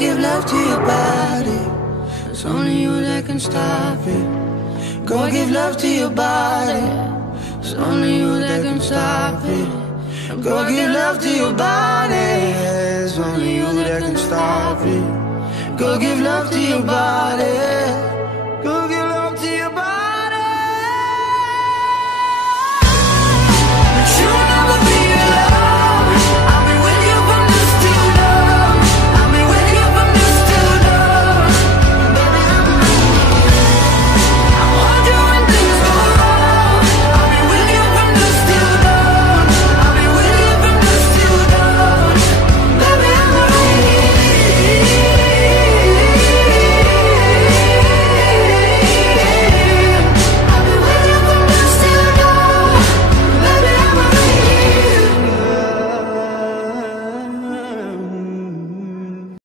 give love to your body. It's only you that can stop it. Go give love to your body. It's only you that can stop it. Go give love to your body. It's only you that can stop it. Go give love to your body. Go give